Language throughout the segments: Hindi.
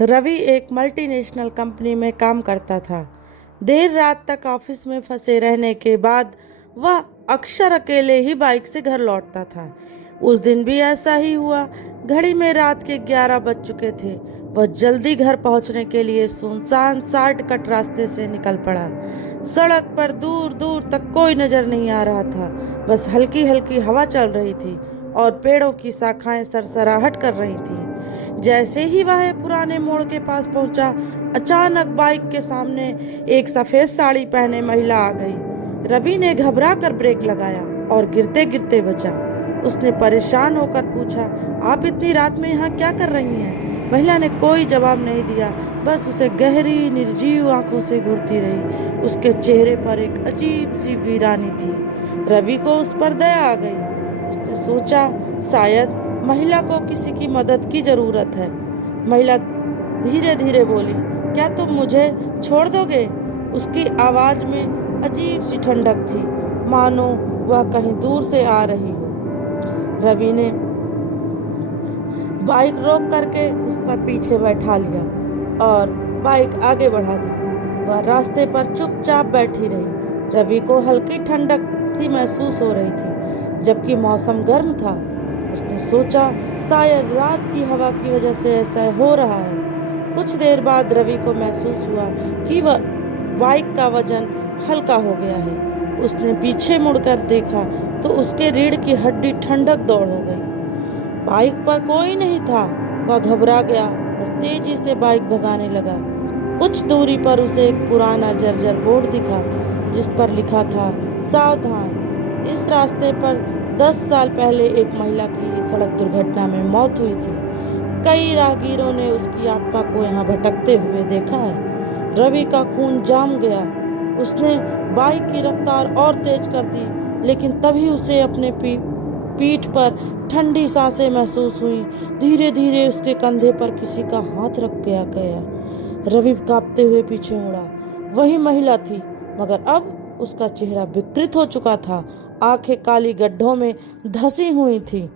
रवि एक मल्टीनेशनल कंपनी में काम करता था। देर रात तक ऑफिस में फंसे रहने के बाद वह अक्सर अकेले ही बाइक से घर लौटता था। उस दिन भी ऐसा ही हुआ। घड़ी में रात के 11 बज चुके थे। वह जल्दी घर पहुंचने के लिए सुनसान शॉर्टकट रास्ते से निकल पड़ा। सड़क पर दूर दूर तक कोई नजर नहीं आ रहा था। बस हल्की हल्की हवा चल रही थी और पेड़ों की शाखाएं सरसराहट कर रही थीं। जैसे ही वह पुराने मोड़ के पास पहुंचा, अचानक बाइक के सामने एक सफेद साड़ी पहने महिला आ गई। रवि ने घबरा कर ब्रेक लगाया और गिरते गिरते बचा। उसने परेशान होकर पूछा, आप इतनी रात में यहाँ क्या कर रही हैं? महिला ने कोई जवाब नहीं दिया, बस उसे गहरी निर्जीव आंखों से घूरती रही। उसके चेहरे पर एक अजीब सी वीरानी थी। रवि को उस पर दया आ गई। उसने सोचा, शायद महिला को किसी की मदद की जरूरत है। महिला धीरे धीरे बोली, क्या तुम मुझे छोड़ दोगे? उसकी आवाज में अजीब सी ठंडक थी, मानो वह कहीं दूर से आ रही हो। रवि ने बाइक रोक करके उस पर पीछे बैठा लिया और बाइक आगे बढ़ा दी। वह रास्ते पर चुपचाप बैठी रही। रवि को हल्की ठंडक सी महसूस हो रही थी, जबकि मौसम गर्म था। उसने सोचा, शायद रात की हवा की वजह से ऐसा हो रहा है। कुछ देर बाद रवि को महसूस हुआ कि वह बाइक का वजन हल्का हो गया है। उसने पीछे मुड़कर देखा तो उसके रीढ़ की हड्डी ठंडक दौड़ हो गई। बाइक पर कोई नहीं था। वह घबरा गया और तेजी से बाइक भगाने लगा। कुछ दूरी पर उसे एक पुराना जर्जर बोर्ड दिखा, जिस पर लिखा था, सावधान, इस रास्ते पर 10 साल पहले एक महिला की सड़क दुर्घटना में मौत हुई थी। कई राहगीरों ने उसकी आत्मा को यहाँ भटकते हुए देखा है। रवि का खून जाम गया। उसने बाइक की रफ्तार और तेज कर दी, लेकिन तभी उसे अपने पीठ पर ठंडी सांसें महसूस हुई। धीरे धीरे उसके कंधे पर किसी का हाथ रख गया। रवि कांपते हुए पीछे मुड़ा। वही महिला थी, मगर अब उसका चेहरा विकृत हो चुका था। आंखें काली गड्ढों में धंसी हुई थी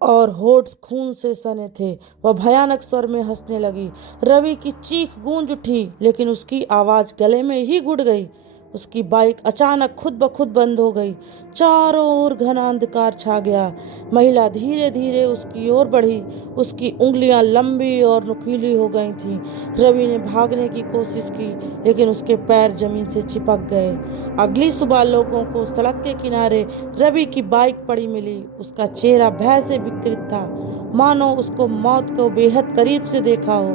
और होठ खून से सने थे। वह भयानक स्वर में हंसने लगी। रवि की चीख गूंज उठी, लेकिन उसकी आवाज गले में ही घुट गई। उसकी बाइक अचानक खुद ब खुद बंद हो गई। चारों ओर घना अंधकार छा गया। महिला धीरे धीरे उसकी ओर बढ़ी। उसकी उंगलियां लंबी और नुकीली हो गई थीं। रवि ने भागने की कोशिश की, लेकिन उसके पैर जमीन से चिपक गए। अगली सुबह लोगों को सड़क के किनारे रवि की बाइक पड़ी मिली। उसका चेहरा भय से विकृत था, मानो उसको मौत को बेहद करीब से देखा हो।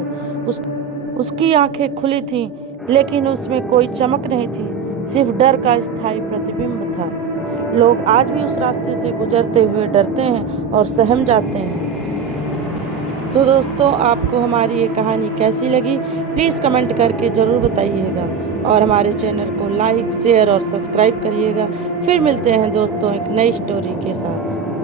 उसकी आंखें खुली थीं, लेकिन उसमें कोई चमक नहीं थी, सिर्फ डर का स्थायी प्रतिबिंब था। लोग आज भी उस रास्ते से गुजरते हुए डरते हैं और सहम जाते हैं। तो दोस्तों, आपको हमारी ये कहानी कैसी लगी, प्लीज़ कमेंट करके ज़रूर बताइएगा और हमारे चैनल को लाइक, शेयर और सब्सक्राइब करिएगा। फिर मिलते हैं दोस्तों एक नई स्टोरी के साथ।